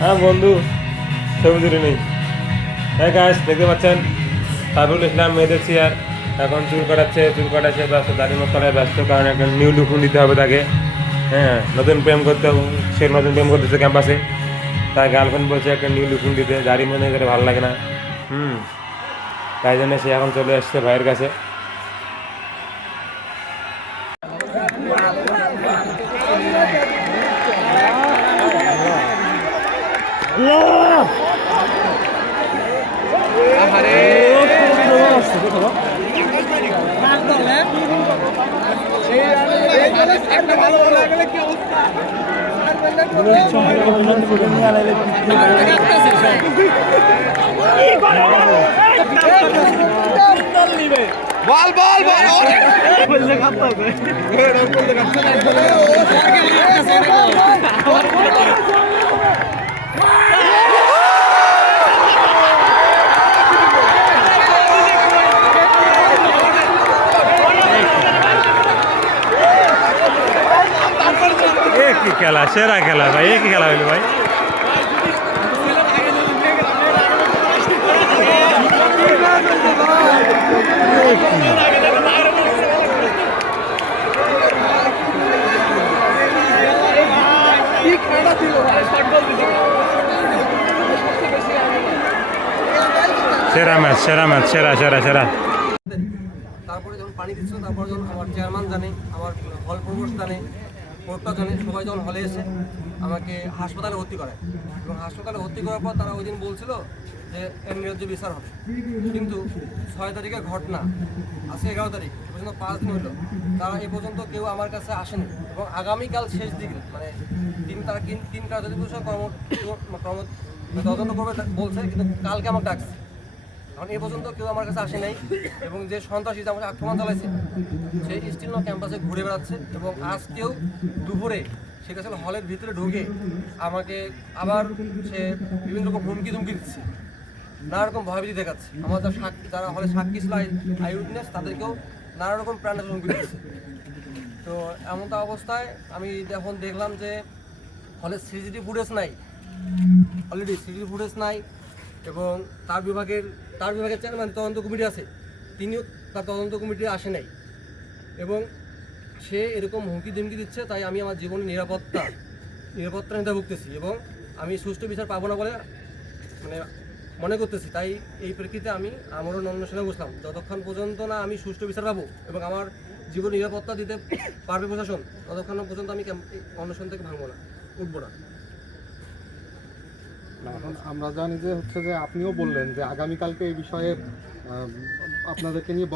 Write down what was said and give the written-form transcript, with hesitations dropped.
হ্যাঁ বন্ধু, ছবি তুলে নেই। হ্যাঁ গাছ দেখতে পাচ্ছেন, সাইফুল ইসলাম মেয়ে দেখছি আর এখন চুল কাটাচ্ছে ব্যস্ত, দাড়ি মুখ কাটায় ব্যস্ত, কারণ একটা নিউ লুক দিতে হবে তাকে। হ্যাঁ, নতুন প্রেম করতে, সে নতুন প্রেম করতেছে ক্যাম্পাসে, তার গার্লফ্রেন্ড বলছে একটা নিউ লুকিং দিতে, দাড়ি মনে করে ভালো লাগে না। তাই জন্য সে এখন চলে এসছে ভাইয়ের কাছে। বল বল বল কি খেলা, সেরা খেলা ভাই, কি খেলা হইলো ভাই। সেরা ম্যাচ, সেরা। তারপরে যখন পানি দিচ্ছিল, তারপরে যখন আমার চেয়ারম্যান জানে, আমার হল প্রভোস্ট জানে, কোর্টটা জানে, সবাই যখন হলে এসে আমাকে হাসপাতালে ভর্তি করে, এবং হাসপাতালে ভর্তি করার পর তারা ওই দিন বলছিল যে এর ন্যায্য বিচার হবে। কিন্তু 6 তারিখের ঘটনা, আজকে 11 তারিখ, এ পর্যন্ত 5 দিন হলো, তারা এ পর্যন্ত কেউ আমার কাছে আসেনি। এবং আগামীকাল শেষ দিকে মানে তিন কার্যদিবসের তদন্ত করবে বলছে, কিন্তু কালকে আমাকে ডাকছে। এখন এ পর্যন্ত কেউ আমার কাছে আসে নাই, এবং যে সন্ত্রাসী আমাকে আক্রমণ চালাইছে সেই স্টিল ক্যাম্পাসে ঘুরে বেড়াচ্ছে, এবং আজকেও দুপুরে সে কাছে হলের ভিতরে ঢুকে আমাকে আবার সে বিভিন্ন রকম হুমকি ধুমকি দিচ্ছে, নানা রকম ভয়ভীতি দেখাচ্ছে। আমার যারা হলে সাক্ষী ছিল, আই উইটনেস, তাদেরকেও নানা রকম প্রাণের হুমকি দিচ্ছে। তো এমনটা অবস্থায় আমি যখন দেখলাম যে হলে সিসিটিভি ফুটেজ নাই, অলরেডি সিসিটিভি ফুটেজ নাই, এবং তার বিভাগের চেয়ারম্যান তদন্ত কমিটি আছে, তিনিও তার তদন্ত কমিটি আসে নাই, এবং সে এরকম হুমকি ধুমকি দিচ্ছে। তাই আমি আমার জীবনের নিরাপত্তা নিতে ভুগতেছি, এবং আমি সুষ্ঠু বিচার পাবো না বলে মানে মনে করতেছি। তাই এই প্রেক্ষিতে আমি আমারও অন্বেষণে বসলাম, যতক্ষণ পর্যন্ত না আমি সুষ্ঠু বিচার পাবো এবং আমার জীবন নিরাপত্তা দিতে পারবে প্রশাসন, ততক্ষণ পর্যন্ত আমি অন্বেষণ থেকে ভাঙবো না, উঠবো না। এখন আমরা জানি যে হচ্ছে যে আপনিও বললেন যে আগামীকালকে এই বিষয়ে আপনাদেরকে নিয়ে